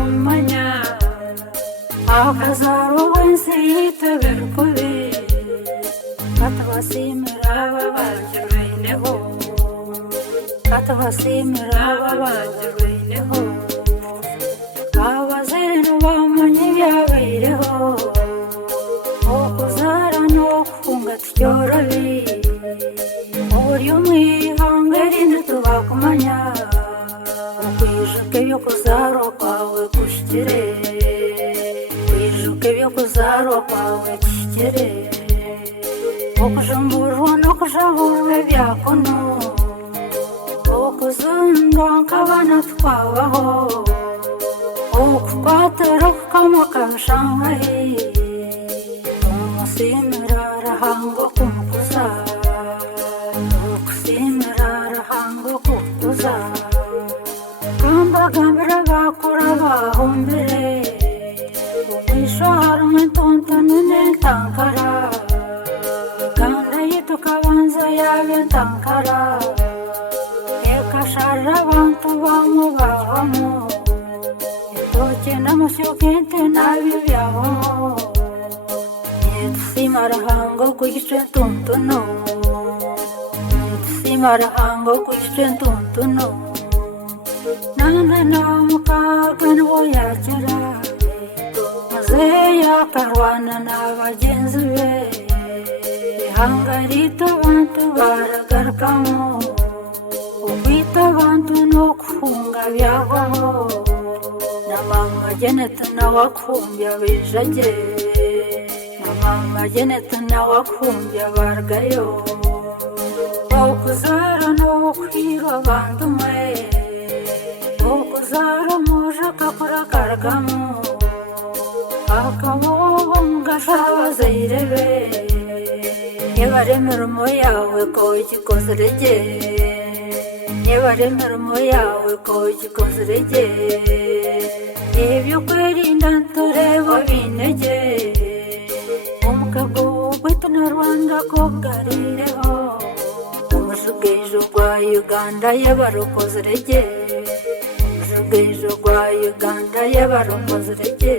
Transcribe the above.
umanya akazaro wense yitabera kubi katabasimira babajurweneho katabasimira babajurweneho abazeno bamanye byabayireho okuzara n'okufunga tutyorabi uburyo mwihanga rindi tubakumanya ukwijuka ibyo kuzarwa kwawe gushyikire kwijuka ibyo kuzarwa kwawe gushyikire okujumburwa no kujaburwa byakono okuzundwa nk'abana twabaho okukwatara kukama kabishangahe umusimira rahango kumukuza okusimira rahango kukuza kambagambira bakura bahumbire umwisho harumwe ntontoni n'entankara ganda yitu kabanza yabe ntankara ekasharira abantu bamwe bavamo itoke n'amashyokente nabi byabo nitusimarahango ku gice ntuntuno nitusimarahango ku gice ntuntuno nana namukaga niwo yakira maze yakarwana na bagenzi be ihanga rito abantu baragarukamo ukwita abantu no kufunga byabaho na mama Jeneta nawakumbya bijage na mama Jeneta nawakumbya bargayo okuzara no kwirwa abantu mwe okuzara muje kakora kargamo akabobo ngashabazayirebe nibaremirimo yawe ko ikikozerege nibaremirimo yawe ko ikikozerege ibyo kwirinda tureba binege umukago gwitu na Rwanda ko bwarireho umushugejo rwa Uganda y'abarokozerege umushugejo rwa Uganda y'abarokozerege